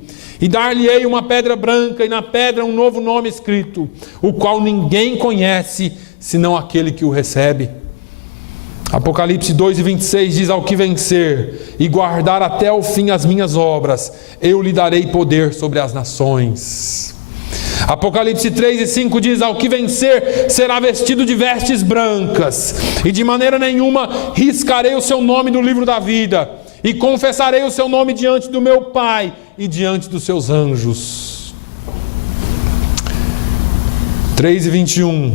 e dar-lhe-ei uma pedra branca, e na pedra um novo nome escrito, o qual ninguém conhece, senão aquele que o recebe. Apocalipse 2:26 diz: ao que vencer e guardar até o fim as minhas obras, eu lhe darei poder sobre as nações. Apocalipse 3:5 diz: ao que vencer será vestido de vestes brancas, e de maneira nenhuma riscarei o seu nome do livro da vida, e confessarei o seu nome diante do meu Pai e diante dos seus anjos. 3:21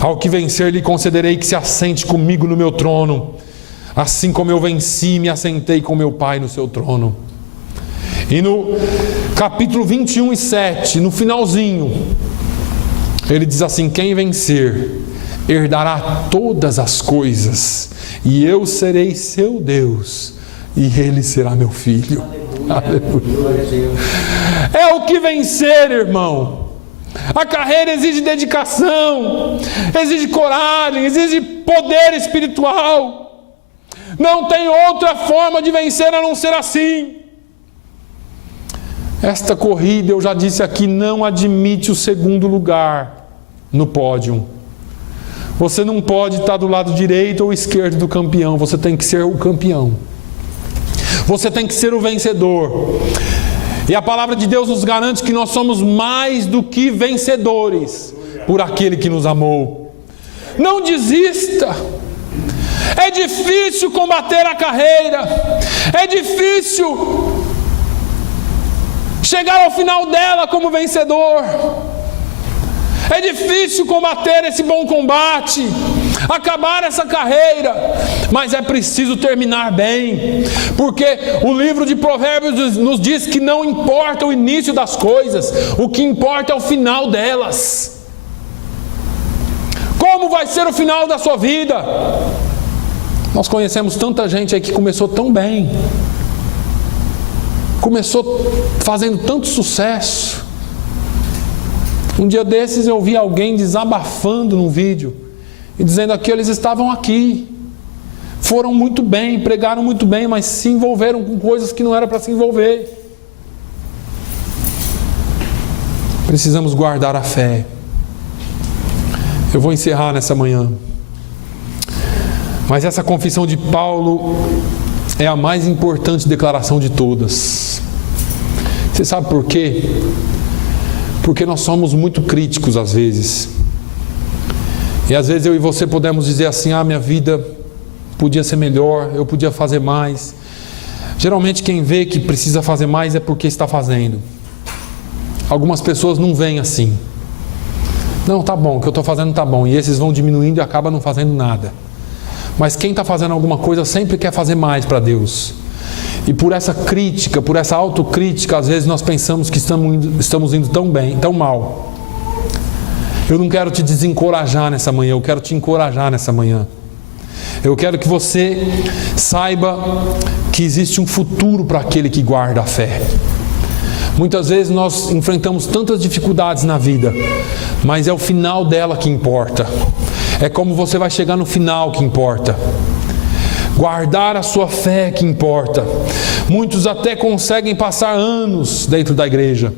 ao que vencer lhe concederei que se assente comigo no meu trono, assim como eu venci e me assentei com meu Pai no seu trono. E no capítulo 21:7, no finalzinho, ele diz assim: quem vencer herdará todas as coisas, e eu serei seu Deus, e ele será meu filho. Aleluia. É o que vencer, irmão. A carreira exige dedicação, exige coragem, exige poder espiritual. Não tem outra forma de vencer a não ser assim. Esta corrida, eu já disse aqui, não admite o segundo lugar no pódio. Você não pode estar do lado direito ou esquerdo do campeão, você tem que ser o campeão. Você tem que ser o vencedor. E a palavra de Deus nos garante que nós somos mais do que vencedores por aquele que nos amou. Não desista. É difícil combater a carreira. É difícil chegar ao final dela como vencedor. É difícil combater esse bom combate, acabar essa carreira, mas é preciso terminar bem, porque o livro de Provérbios nos diz que não importa o início das coisas, o que importa é o final delas. Como vai ser o final da sua vida? Nós conhecemos tanta gente aí que começou tão bem, começou fazendo tanto sucesso. Um dia desses eu vi alguém desabafando num vídeo e dizendo que eles estavam aqui, foram muito bem, pregaram muito bem, mas se envolveram com coisas que não era para se envolver. Precisamos guardar a fé. Eu vou encerrar nessa manhã. Mas essa confissão de Paulo é a mais importante declaração de todas. Você sabe por quê? Porque nós somos muito críticos às vezes. E às vezes eu e você podemos dizer assim: minha vida podia ser melhor, eu podia fazer mais. Geralmente quem vê que precisa fazer mais é porque está fazendo. Algumas pessoas não veem assim. Não, tá bom, o que eu estou fazendo tá bom. E esses vão diminuindo e acabam não fazendo nada. Mas quem está fazendo alguma coisa sempre quer fazer mais para Deus. E por essa crítica, por essa autocrítica, às vezes nós pensamos que estamos indo tão bem, tão mal. Eu não quero te desencorajar nessa manhã, eu quero te encorajar nessa manhã. Eu quero que você saiba que existe um futuro para aquele que guarda a fé. Muitas vezes nós enfrentamos tantas dificuldades na vida, mas é o final dela que importa. É como você vai chegar no final que importa. Guardar a sua fé que importa. Muitos até conseguem passar anos dentro da igreja.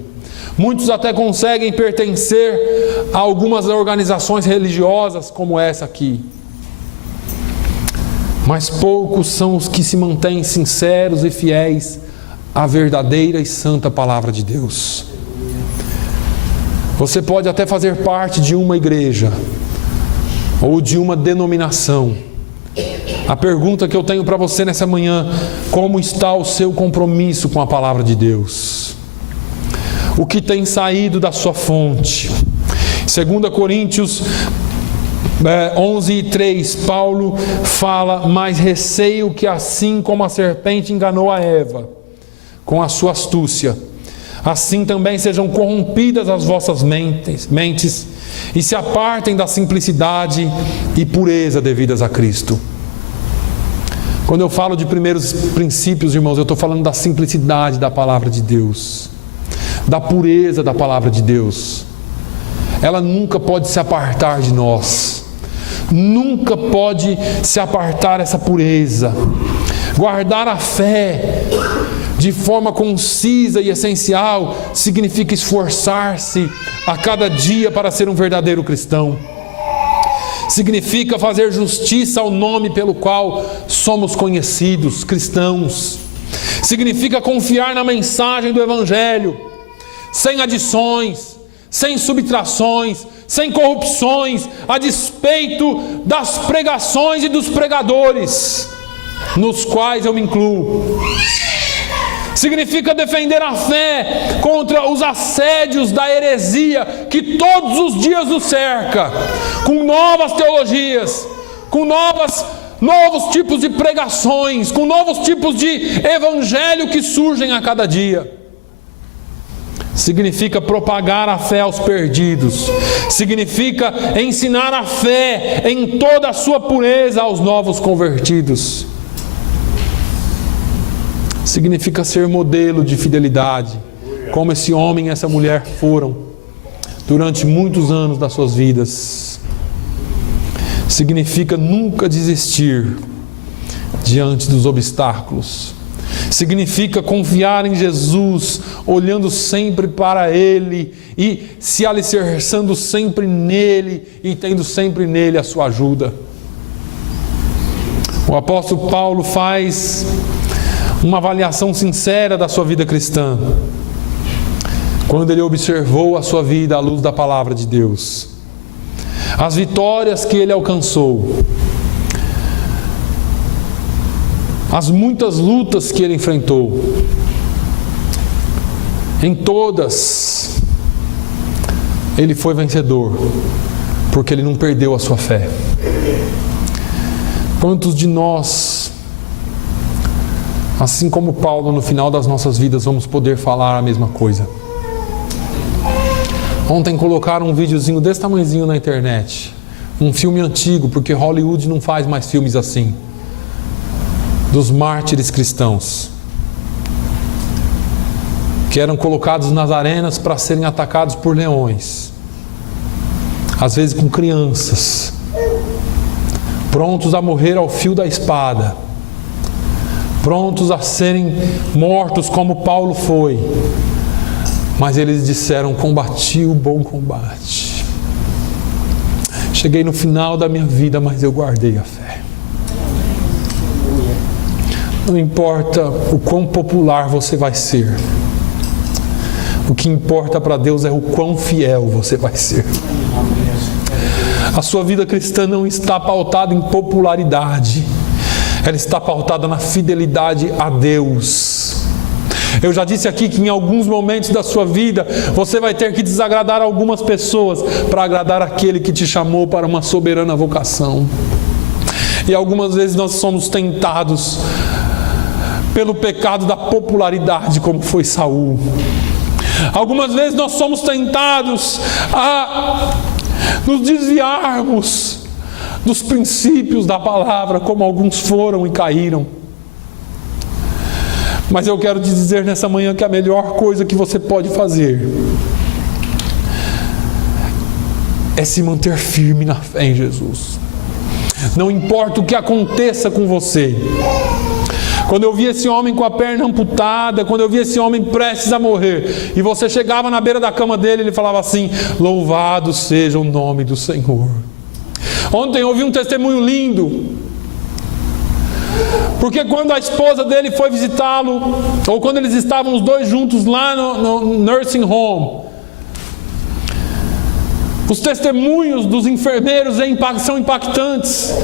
Muitos até conseguem pertencer a algumas organizações religiosas como essa aqui. Mas poucos são os que se mantêm sinceros e fiéis à verdadeira e santa palavra de Deus. Você pode até fazer parte de uma igreja ou de uma denominação. A pergunta que eu tenho para você nessa manhã: como está o seu compromisso com a palavra de Deus? O que tem saído da sua fonte? 2 Coríntios 11:3, Paulo fala: mas receio que assim como a serpente enganou a Eva com a sua astúcia, assim também sejam corrompidas as vossas mentes e se apartem da simplicidade e pureza devidas a Cristo. Quando eu falo de primeiros princípios, irmãos, eu estou falando da simplicidade da palavra de Deus, da pureza da palavra de Deus. Ela nunca pode se apartar de nós. Nunca pode se apartar essa pureza. Guardar a fé de forma concisa e essencial significa esforçar-se a cada dia para ser um verdadeiro cristão. Significa fazer justiça ao nome pelo qual somos conhecidos, cristãos. Significa confiar na mensagem do Evangelho, sem adições, sem subtrações, sem corrupções, a despeito das pregações e dos pregadores, nos quais eu me incluo. Significa defender a fé contra os assédios da heresia que todos os dias nos cerca, com novas teologias, com novos tipos de pregações, com novos tipos de evangelho que surgem a cada dia. Significa propagar a fé aos perdidos. Significa ensinar a fé em toda a sua pureza aos novos convertidos. Significa ser modelo de fidelidade, como esse homem e essa mulher foram durante muitos anos das suas vidas. Significa nunca desistir diante dos obstáculos. Significa confiar em Jesus, olhando sempre para Ele e se alicerçando sempre nele e tendo sempre nele a sua ajuda. O apóstolo Paulo faz uma avaliação sincera da sua vida cristã, quando ele observou a sua vida à luz da palavra de Deus, as vitórias que ele alcançou, as muitas lutas que ele enfrentou. Em todas ele foi vencedor, porque ele não perdeu a sua fé. Quantos de nós, assim como Paulo, no final das nossas vidas, vamos poder falar a mesma coisa? Ontem colocaram um videozinho desse tamanhozinho na internet, um filme antigo, porque Hollywood não faz mais filmes assim, dos mártires cristãos, que eram colocados nas arenas para serem atacados por leões, às vezes com crianças, prontos a morrer ao fio da espada, prontos a serem mortos como Paulo foi. Mas eles disseram: combati o bom combate, Cheguei no final da minha vida, mas eu guardei a fé. Não importa o quão popular você vai ser. O que importa para Deus é o quão fiel você vai ser. A sua vida cristã não está pautada em popularidade. Ela está pautada na fidelidade a Deus. Eu já disse aqui que em alguns momentos da sua vida você vai ter que desagradar algumas pessoas para agradar aquele que te chamou para uma soberana vocação. E algumas vezes nós somos tentados pelo pecado da popularidade, como foi Saul. Algumas vezes nós somos tentados a nos desviarmos dos princípios da palavra, como alguns foram e caíram. Mas eu quero te dizer nessa manhã que a melhor coisa que você pode fazer é se manter firme na fé em Jesus. Não importa o que aconteça com você. Quando eu vi esse homem com a perna amputada, quando eu vi esse homem prestes a morrer, e você chegava na beira da cama dele, ele falava assim: louvado seja o nome do Senhor. Ontem eu ouvi um testemunho lindo, porque quando a esposa dele foi visitá-lo, ou quando eles estavam os dois juntos lá no nursing home, os testemunhos dos enfermeiros são impactantes,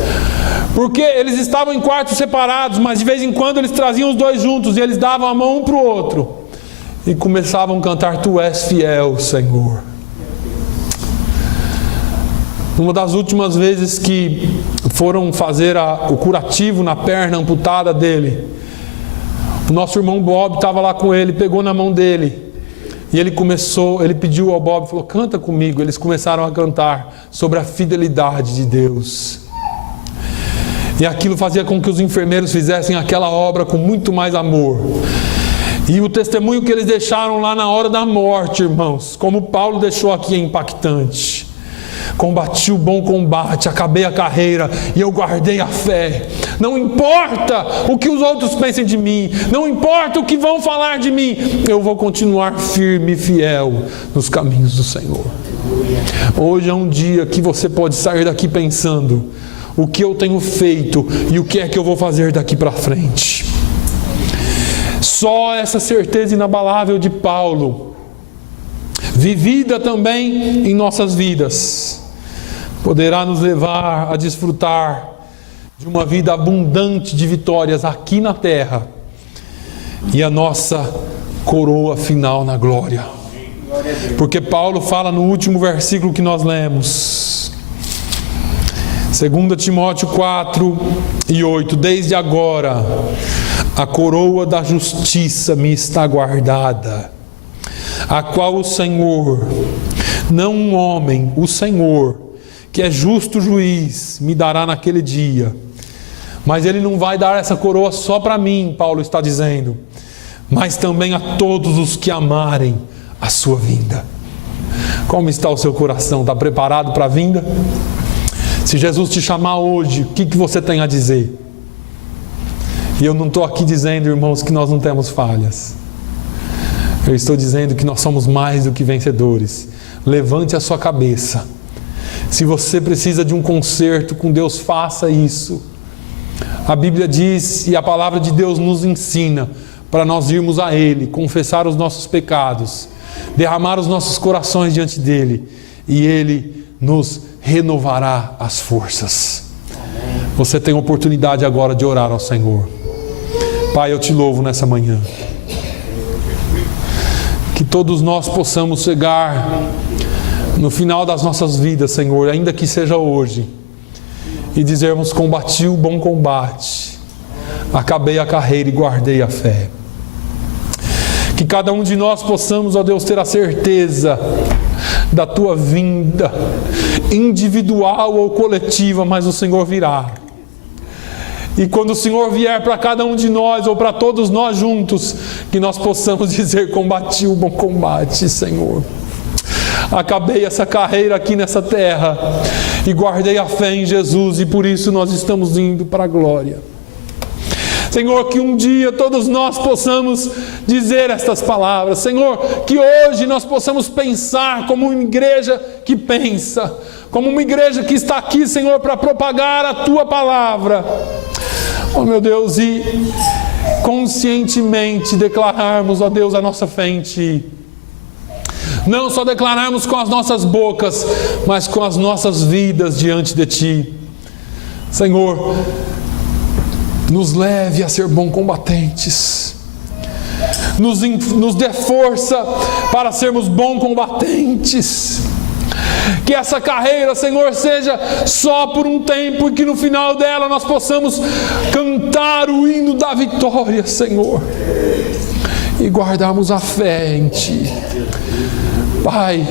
porque eles estavam em quartos separados, mas de vez em quando eles traziam os dois juntos e eles davam a mão um para o outro e começavam a cantar: Tu és fiel, Senhor. Uma das últimas vezes que foram fazer o curativo na perna amputada dele, o nosso irmão Bob estava lá com ele, pegou na mão dele e ele pediu ao Bob, falou: canta comigo. Eles começaram a cantar sobre a fidelidade de Deus. E aquilo fazia com que os enfermeiros fizessem aquela obra com muito mais amor. E o testemunho que eles deixaram lá na hora da morte, irmãos, como Paulo deixou aqui, é impactante. Combati o bom combate, acabei a carreira e eu guardei a fé. Não importa o que os outros pensem de mim, não importa o que vão falar de mim, eu vou continuar firme e fiel nos caminhos do Senhor. Hoje é um dia que você pode sair daqui pensando: o que eu tenho feito e o que é que eu vou fazer daqui para frente. Só essa certeza inabalável de Paulo, vivida também em nossas vidas, poderá nos levar a desfrutar de uma vida abundante de vitórias aqui na terra e a nossa coroa final na glória. Porque Paulo fala no último versículo que nós lemos, 2 Timóteo 4:8: desde agora a coroa da justiça me está guardada, a qual o Senhor, não um homem, o Senhor, que é justo juiz, me dará naquele dia. Mas Ele não vai dar essa coroa só para mim, Paulo está dizendo, mas também a todos os que amarem a sua vinda. Como está o seu coração? Está preparado para a vinda? Se Jesus te chamar hoje, o que você tem a dizer? E eu não estou aqui dizendo, irmãos, que nós não temos falhas. Eu estou dizendo que nós somos mais do que vencedores. Levante a sua cabeça. Se você precisa de um conserto com Deus, faça isso. A Bíblia diz, e a palavra de Deus nos ensina, para nós irmos a Ele, confessar os nossos pecados, derramar os nossos corações diante dEle, e Ele nos renovará as forças. Você tem a oportunidade agora de orar ao Senhor. Pai, eu te louvo nessa manhã. Que todos nós possamos chegar no final das nossas vidas, Senhor, ainda que seja hoje, e dizermos: combati o bom combate, acabei a carreira e guardei a fé. Que cada um de nós possamos, ó Deus, ter a certeza da Tua vinda, individual ou coletiva, mas o Senhor virá. E quando o Senhor vier para cada um de nós, ou para todos nós juntos, que nós possamos dizer: combati o bom combate, Senhor. Acabei essa carreira aqui nessa terra e guardei a fé em Jesus, e por isso nós estamos indo para a glória. Senhor, que um dia todos nós possamos dizer estas palavras. Senhor, que hoje nós possamos pensar como uma igreja que pensa, como uma igreja que está aqui, Senhor, para propagar a Tua palavra. Oh, meu Deus, e conscientemente declararmos, ó Deus, a nossa fé em Ti. Não só declararmos com as nossas bocas, mas com as nossas vidas diante de Ti. Senhor, nos leve a ser bons combatentes. Nos dê força para sermos bons combatentes. Que essa carreira, Senhor, seja só por um tempo e que no final dela nós possamos cantar o hino da vitória, Senhor, e guardarmos a fé em Ti. Pai,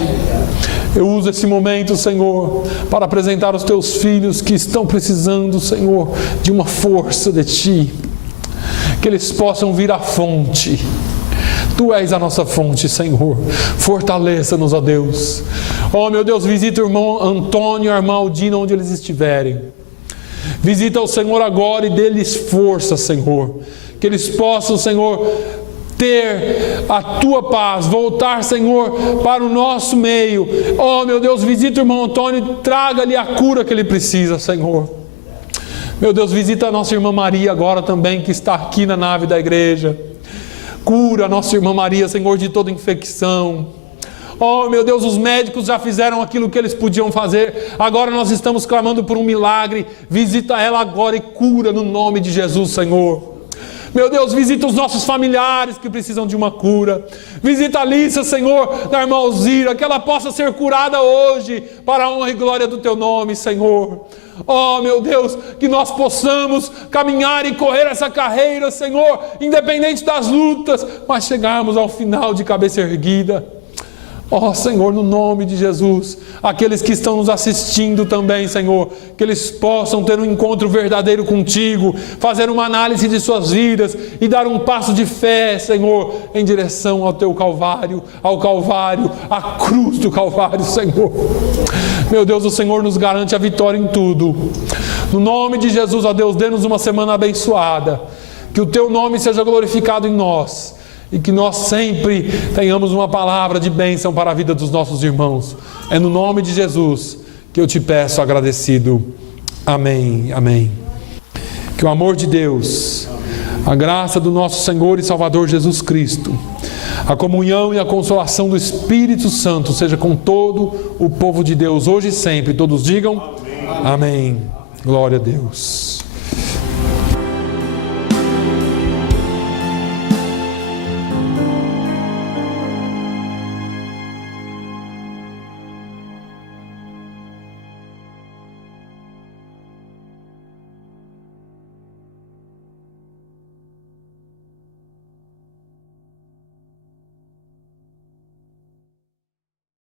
eu uso esse momento, Senhor, para apresentar os Teus filhos que estão precisando, Senhor, de uma força de Ti, que eles possam vir à fonte. Tu és a nossa fonte, Senhor. Fortaleça-nos, ó Deus. Oh, meu Deus, visita o irmão Antônio e a irmã Aldina onde eles estiverem. Visita o Senhor agora e dê-lhes força, Senhor. Que eles possam, Senhor, ter a Tua paz, voltar, Senhor, para o nosso meio. Oh, meu Deus, visita o irmão Antônio e traga-lhe a cura que ele precisa, Senhor. Meu Deus, visita a nossa irmã Maria agora também, que está aqui na nave da igreja. Cura a nossa irmã Maria, Senhor, de toda infecção. Oh, meu Deus, os médicos já fizeram aquilo que eles podiam fazer. Agora nós estamos clamando por um milagre. Visita ela agora e cura no nome de Jesus, Senhor. Meu Deus, visita os nossos familiares que precisam de uma cura. Visita a Alissa, Senhor, da irmã Alzira, que ela possa ser curada hoje, para a honra e glória do Teu nome, Senhor. Oh, meu Deus, que nós possamos caminhar e correr essa carreira, Senhor, independente das lutas, mas chegarmos ao final de cabeça erguida. Oh, Senhor, no nome de Jesus, aqueles que estão nos assistindo também, Senhor, que eles possam ter um encontro verdadeiro contigo, fazer uma análise de suas vidas e dar um passo de fé, Senhor, em direção ao Teu Calvário, à cruz do Calvário, Senhor. Meu Deus, o Senhor nos garante a vitória em tudo. No nome de Jesus, ó Deus, dê-nos uma semana abençoada, que o Teu nome seja glorificado em nós. E que nós sempre tenhamos uma palavra de bênção para a vida dos nossos irmãos. É no nome de Jesus que eu te peço agradecido. Amém, amém. Que o amor de Deus, a graça do nosso Senhor e Salvador Jesus Cristo, a comunhão e a consolação do Espírito Santo seja com todo o povo de Deus, hoje e sempre. Todos digam amém. Glória a Deus.